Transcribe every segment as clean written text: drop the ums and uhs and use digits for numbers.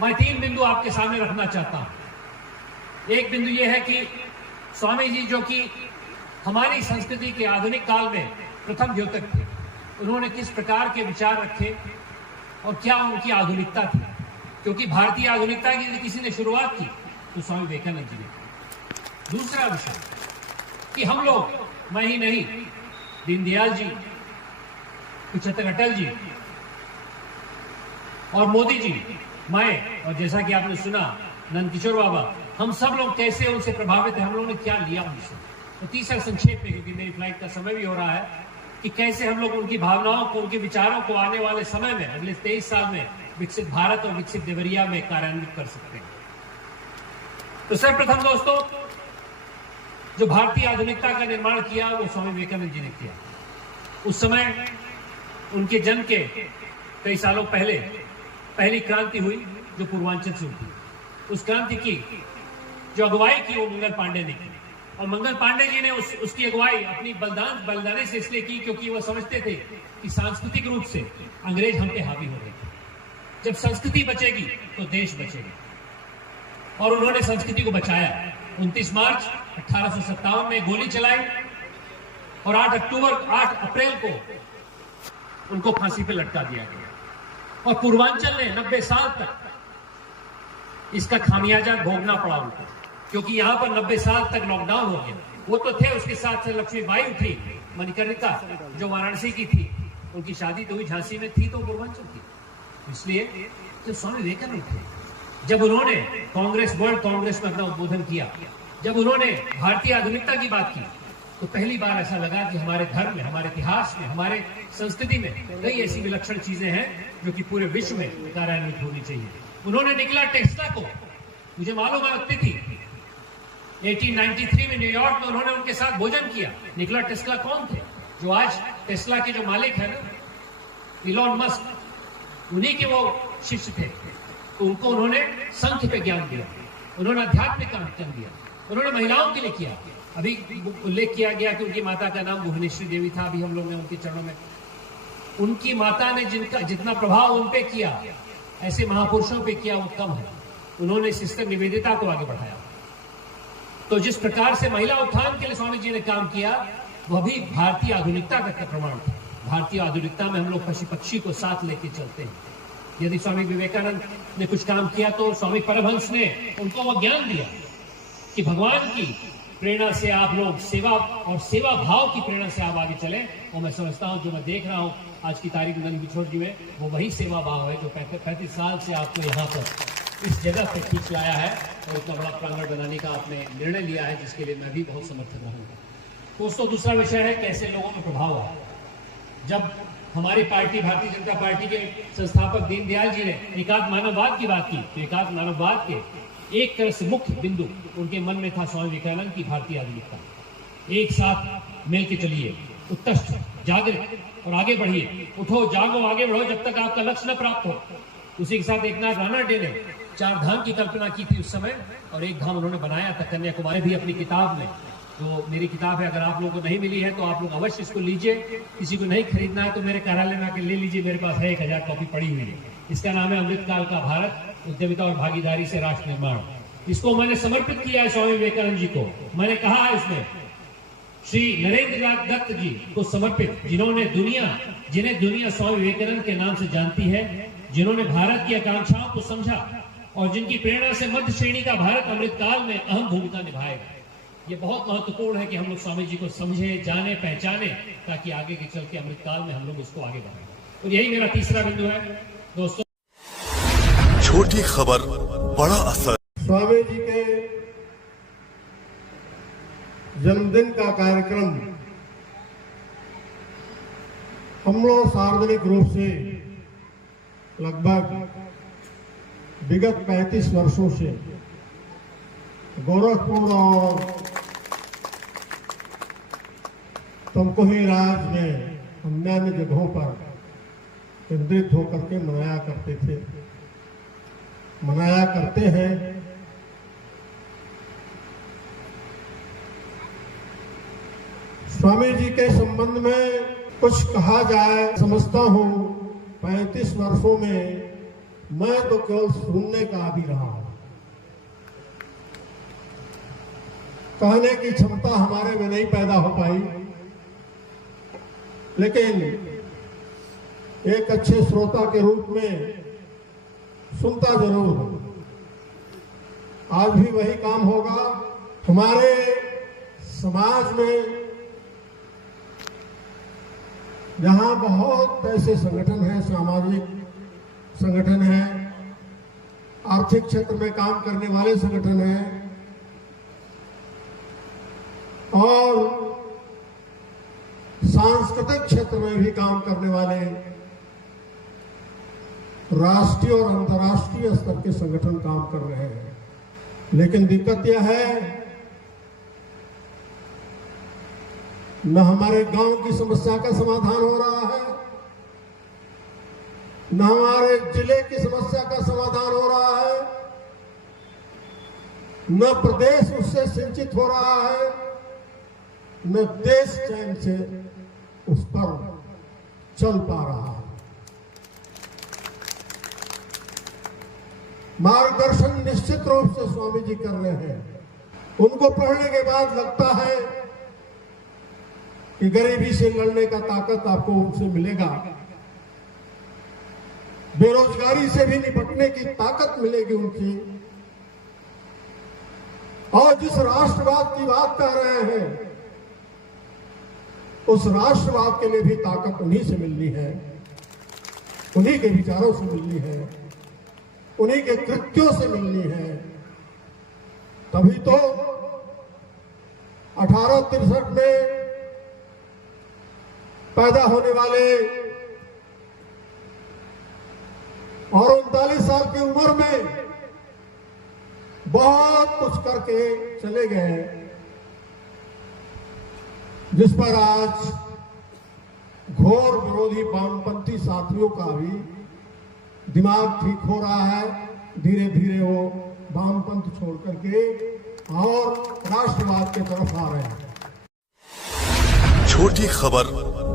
मैं 3 बिंदु आपके सामने रखना चाहता हूं। एक बिंदु यह है कि स्वामी जी जो कि हमारी संस्कृति के आधुनिक काल में प्रथम द्योतक थे, उन्होंने किस प्रकार के विचार रखे और क्या उनकी आधुनिकता थी, क्योंकि भारतीय आधुनिकता की यदि किसी ने शुरुआत की तो स्वामी विवेकानंद जी ने। दूसरा विषय कि हम लोग, मैं ही नहीं, दीनदयाल जी, कुचेत्र अटल जी और मोदी जी, मैं, और जैसा कि आपने सुना नंदकिशोर बाबा, हम सब लोग कैसे उनसे प्रभावित हैं, हम लोगों ने क्या लिया उनसे। तो तीसरा संक्षेप में, क्योंकि मेरी फ्लाइट का समय भी हो रहा है, कि कैसे हम लोग उनकी भावनाओं को, उनके विचारों को आने वाले समय में, अगले 23 साल में विकसित भारत और विकसित देवरिया में कार्यान्वित कर सकते हैं। तो सर्वप्रथम दोस्तों, जो भारतीय आधुनिकता का निर्माण किया वो स्वामी विवेकानंद जी ने किया। उस समय उनके जन्म के कई सालों पहले पहली क्रांति हुई जो पूर्वांचल से हुई। उस क्रांति की जो अगुवाई की वो मंगल पांडे ने की, और मंगल पांडे जी ने उसकी अगुवाई अपनी बलिदानी से इसलिए की क्योंकि वो समझते थे कि सांस्कृतिक रूप से अंग्रेज हम पे हावी हो गए। जब संस्कृति बचेगी तो देश बचेगा, और उन्होंने संस्कृति को बचाया। 29 मार्च 1857 में गोली चलाई और 8 अप्रैल को उनको फांसी पे लटका दिया गया। और पूर्वांचल ने 90 साल तक इसका खामियाजा भोगना पड़ा उनको, क्योंकि यहां पर 90 साल तक लॉकडाउन हो गया। वो तो थे, उसके साथ से लक्ष्मीबाई थी, मणिकर्णिका जो वाराणसी की थी, उनकी शादी तो हुई झांसी में थी, तो पूर्वांचल थी। इसलिए जो स्वामी विवेकानंद थे, जब उन्होंने वर्ल्ड कांग्रेस में अपना उद्बोधन किया, जब उन्होंने भारतीय आधुनिकता की बात की, तो पहली बार ऐसा लगा कि हमारे धर्म में, हमारे इतिहास में, हमारे संस्कृति में कई ऐसी विलक्षण चीजें हैं जो कि पूरे विश्व में कार्यान्वित होनी चाहिए। उन्होंने निकोला टेस्ला को, मुझे मालूम है थी, 1893 में न्यूयॉर्क में उन्होंने उनके साथ भोजन किया। निकोला टेस्ला कौन थे? जो आज टेस्ला के जो मालिक है ना, इलॉन मस्क, उन्हीं के वो शिष्य थे। तो उनको उन्होंने संख्य पे ज्ञान दिया, उन्होंने आध्यात्मिक काम दिया, उन्होंने महिलाओं के लिए किया। अभी उल्लेख किया गया कि उनकी माता का नाम भुवनेश्वरी देवी था। अभी हम लोग ने उनके चरणों में, उनकी माता ने जितना प्रभाव उन पे किया, ऐसे महापुरुषों पे किया, वो कम है। उन्होंने सिस्टर निवेदिता को आगे बढ़ाया। तो जिस प्रकार से महिला उत्थान के लिए स्वामी जी ने काम किया, वह भी भारतीय आधुनिकता का प्रमाण था। भारतीय आधुनिकता में हम लोग पशु पक्षी को साथ लेके चलते हैं। यदि स्वामी विवेकानंद ने कुछ काम किया तो स्वामी परमहंस ने उनको वह ज्ञान दिया कि भगवान की प्रेरणा से आप लोग सेवा और सेवा भाव की प्रेरणा से आप आगे चले। और मैं समझता हूं, जो मैं देख रहा हूं आज की तारीख नंदकिशोर जी में, वो वही सेवा भाव है जो 35 साल से आपको यहाँ पर इस जगह पे खींच लाया है और इतना बड़ा प्रांगण बनाने का आपने निर्णय लिया है, जिसके लिए मैं भी बहुत समर्थन रहूंगा। दोस्तों, दूसरा विषय है कैसे लोगों में प्रभाव आए। जब हमारी पार्टी, भारतीय जनता पार्टी के संस्थापक दीनदयाल जी ने एकात्म मानववाद की बात की, तो एकात्म मानववाद के एक तरह से मुख्य बिंदु उनके मन में था स्वामी विवेकानंद की भारतीय आधुनिकता। एक साथ मिलकर चलिए, उत्कृष्ट, जागृत और आगे बढ़िए, उठो जागो आगे बढ़ो जब तक आपका लक्ष्य न प्राप्त हो। उसी के साथ एकनाथ रानडे ने 4 धाम की कल्पना की थी उस समय, और एक धाम उन्होंने बनाया था कन्याकुमारी भी अपनी किताब में। तो मेरी किताब है, अगर आप लोगों को नहीं मिली है तो आप लोग अवश्य इसको लीजिए। किसी को नहीं खरीदना है तो मेरे कार्यालय में आकर ले लीजिए, मेरे पास है 1000 कॉपी पड़ी हुई है। इसका नाम है अमृतकाल का भारत, उद्यमिता और भागीदारी से राष्ट्र निर्माण। इसको मैंने समर्पित किया है स्वामी विवेकानंद जी को। मैंने कहा है इसमें श्री नरेंद्र नाथ दत्त जी को समर्पित, जिन्हें दुनिया स्वामी विवेकानंद के नाम से जानती है, जिन्होंने भारत की आकांक्षाओं को समझा और जिनकी प्रेरणा से मध्य श्रेणी का भारत अमृतकाल में अहम भूमिका निभाएगा। ये बहुत महत्वपूर्ण है कि हम लोग स्वामी जी को समझे, जाने, पहचाने, ताकि आगे के चल के अमृतकाल में हम लोग इसको आगे बढ़ाएं। और यही मेरा तीसरा बिंदु है दोस्तों। छोटी खबर बड़ा असर। स्वामी जी के जन्मदिन का कार्यक्रम हम लोग सार्वजनिक रूप से लगभग विगत 35 वर्षों से गोरखपुर और तमकोही राज्य में अन्य जगहों पर केंद्रित होकर के मनाया करते हैं। स्वामी जी के संबंध में कुछ कहा जाए, समझता हूँ 35 वर्षों में मैं तो केवल सुनने का आदी रहा हूं। कहने की क्षमता हमारे में नहीं पैदा हो पाई, लेकिन एक अच्छे श्रोता के रूप में सुनता जरूर हूं। आज भी वही काम होगा। हमारे समाज में जहां बहुत ऐसे संगठन हैं, सामाजिक संगठन हैं, आर्थिक क्षेत्र में काम करने वाले संगठन हैं और सांस्कृतिक क्षेत्र में भी काम करने वाले राष्ट्रीय और अंतर्राष्ट्रीय स्तर के संगठन काम कर रहे हैं। लेकिन दिक्कत यह है, न हमारे गांव की समस्या का समाधान हो रहा है, न हमारे जिले की समस्या का समाधान हो रहा है, न प्रदेश उससे सिंचित हो रहा है, न देश चैन से उस पर चल पा रहा है। मार्गदर्शन निश्चित रूप से स्वामी जी कर रहे हैं। उनको पढ़ने के बाद लगता है कि गरीबी से लड़ने का ताकत आपको उनसे मिलेगा, बेरोजगारी से भी निपटने की ताकत मिलेगी उनकी, और जिस राष्ट्रवाद की बात कर रहे हैं उस राष्ट्रवाद के लिए भी ताकत उन्हीं से मिलनी है, उन्हीं के विचारों से मिलनी है, उन्हीं के कृत्यों से मिलनी है। तभी तो 1863 में पैदा होने वाले और 39 साल की उम्र में बहुत कुछ करके चले गए, जिस पर आज घोर विरोधी वामपंथी साथियों का भी दिमाग ठीक हो रहा है। धीरे धीरे वो वामपंथ छोड़ करके और राष्ट्रवाद की तरफ आ रहे हैं। छोटी खबर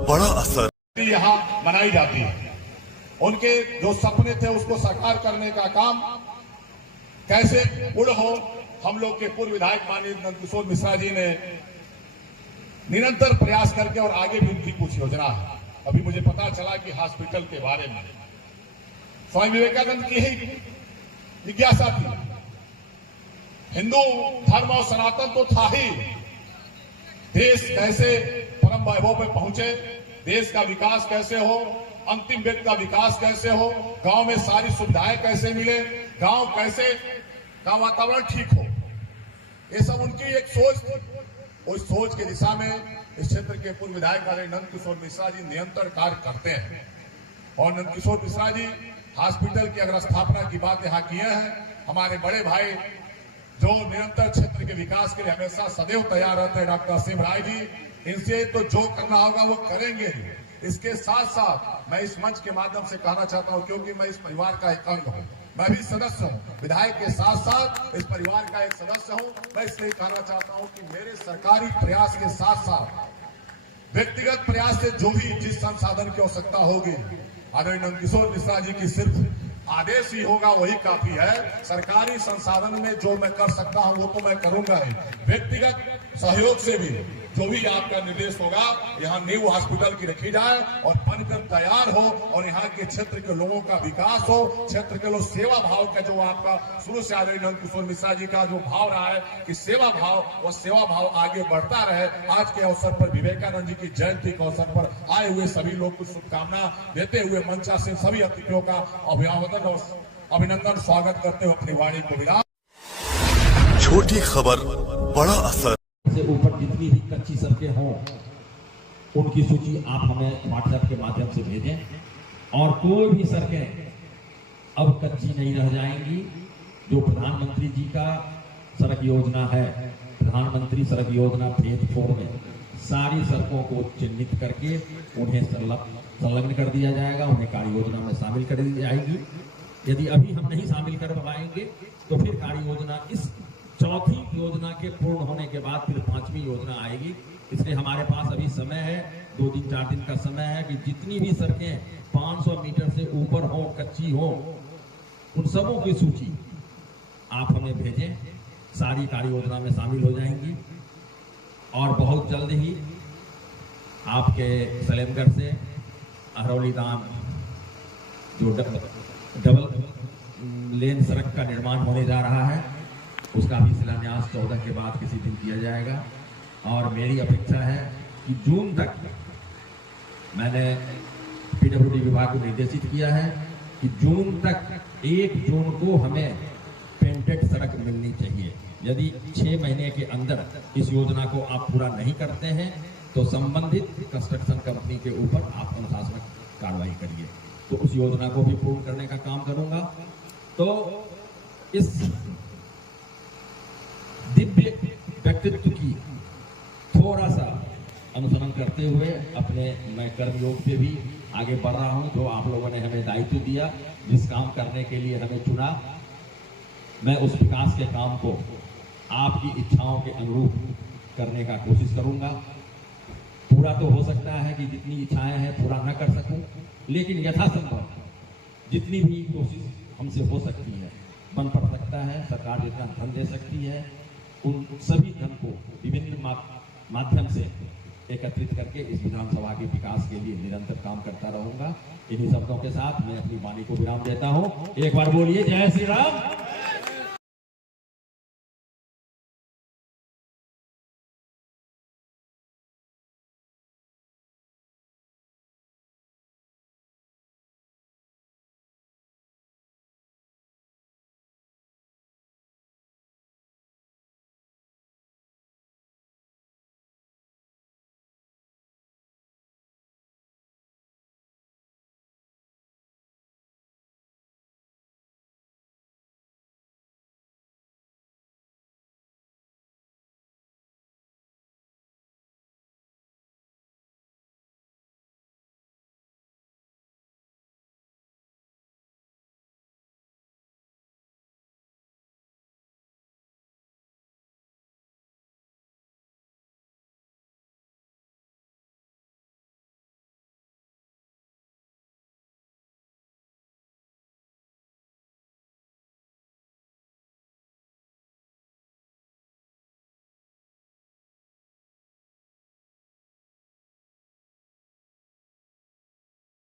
बड़ा असर यहाँ मनाई जाती है। उनके जो सपने थे उसको साकार करने का काम कैसे पूर्ण हो, हम लोग के पूर्व विधायक माननीय नंदकिशोर मिश्रा जी ने निरंतर प्रयास करके, और आगे भी उनकी कुछ योजना है। अभी मुझे पता चला कि हॉस्पिटल के बारे में स्वामी विवेकानंद की ही जिज्ञासा थी। हिंदू धर्म और सनातन तो था ही, देश कैसे परम वैभव में पहुंचे, देश का विकास कैसे हो, अंतिम व्यक्ति का विकास कैसे हो, गांव में सारी सुविधाएं कैसे मिले, गांव कैसे का वातावरण ठीक हो, ये सब उनकी एक सोच थी। उस सोच की दिशा में इस क्षेत्र के पूर्व विधायक नंदकिशोर मिश्रा जी निरंतर कार्य करते हैं। और नंदकिशोर मिश्रा जी हॉस्पिटल की अगर स्थापना की बात यहाँ किए हैं, हमारे बड़े भाई जो निरंतर क्षेत्र के विकास के लिए हमेशा सदैव तैयार रहते हैं, डॉक्टर सिंह राय जी, इनसे तो जो करना होगा वो करेंगे ही। इसके साथ साथ मैं इस मंच के माध्यम से कहना चाहता हूं, क्योंकि मैं इस परिवार का एक अंग हूं, मैं भी सदस्य हूं, विधायक के साथ साथ इस परिवार का एक सदस्य हूं। मैं इसलिए कहना चाहता हूं कि मेरे सरकारी प्रयास के साथ साथ व्यक्तिगत प्रयास से जो भी जिस संसाधन की आवश्यकता होगी, आदरणीय नंदकिशोर मिश्रा जी की सिर्फ आदेश ही होगा वही काफी है। सरकारी संसाधन में जो मैं कर सकता हूं वो तो मैं करूंगा ही, व्यक्तिगत सहयोग से भी जो भी आपका निर्देश होगा, यहाँ न्यू हॉस्पिटल की रखी जाए और बनकर तैयार हो, और यहाँ के क्षेत्र के लोगों का विकास हो, क्षेत्र के लोग सेवा भाव का जो आपका शुरू से आदरणीय नंदकिशोर मिश्रा जी का जो भाव रहा है कि सेवा भाव, वह सेवा भाव आगे बढ़ता रहे। आज के अवसर पर विवेकानंद जी की जयंती के अवसर पर आए हुए सभी लोग को शुभकामना देते हुए मंचा से सभी अतिथियों का अभिवादन और अभिनंदन स्वागत करते हुए अपनी वाणी को विराम। छोटी खबर बड़ा असर से ऊपर जितनी भी कच्ची सड़कें हों उनकी सूची आप हमें व्हाट्सएप के माध्यम से भेजें, और कोई भी सड़कें अब कच्ची नहीं रह जाएंगी। जो प्रधानमंत्री जी का सड़क योजना है, प्रधानमंत्री सड़क योजना फेज 4 में सारी सड़कों को चिन्हित करके उन्हें संलग्न कर दिया जाएगा, उन्हें कार्य योजना में शामिल कर दी जाएगी। यदि अभी हम नहीं शामिल कर पाएंगे तो फिर कार्य योजना, इस चौथी योजना के पूर्ण होने के बाद फिर 5वीं योजना आएगी। इसलिए हमारे पास अभी समय है, 2 दिन 4 दिन का समय है कि जितनी भी सड़कें 500 मीटर से ऊपर हो, कच्ची हो, उन सबों की सूची आप हमें भेजें, सारी कार्य योजना में शामिल हो जाएंगी और बहुत जल्द ही आपके सलेमगढ़ से अहरौली दाम जो डबल लेन सड़क का निर्माण होने जा रहा है, उसका भी शिलान्यास 14 के बाद किसी दिन किया जाएगा। और मेरी अपेक्षा है कि जून तक, मैंने पीडब्ल्यूडी विभाग को निर्देशित किया है कि जून तक 1 जून को हमें पेंटेड सड़क मिलनी चाहिए। यदि 6 महीने के अंदर इस योजना को आप पूरा नहीं करते हैं तो संबंधित कंस्ट्रक्शन कंपनी के ऊपर आप अनुशासनिक कार्रवाई करिए। तो उस योजना को भी पूर्ण करने का काम करूंगा। तो इस दिव्य व्यक्तित्व की थोड़ा सा अनुसरण करते हुए अपने मैं कर्मयोग पे भी आगे बढ़ रहा हूं। जो आप लोगों ने हमें दायित्व दिया, जिस काम करने के लिए हमें चुना, मैं उस विकास के काम को आपकी इच्छाओं के अनुरूप करने का कोशिश करूंगा। पूरा तो हो सकता है कि जितनी इच्छाएं हैं पूरा न कर सकूं, लेकिन यथासंभव जितनी भी कोशिश हमसे हो सकती है, बन पड़ सकता है, सरकार जितना धन दे सकती है, उन सभी धन को विभिन्न माध्यम से एकत्रित करके इस विधानसभा के विकास के लिए निरंतर काम करता रहूंगा। इन्हीं शब्दों के साथ मैं अपनी वाणी को विराम देता हूं। एक बार बोलिए जय श्री राम।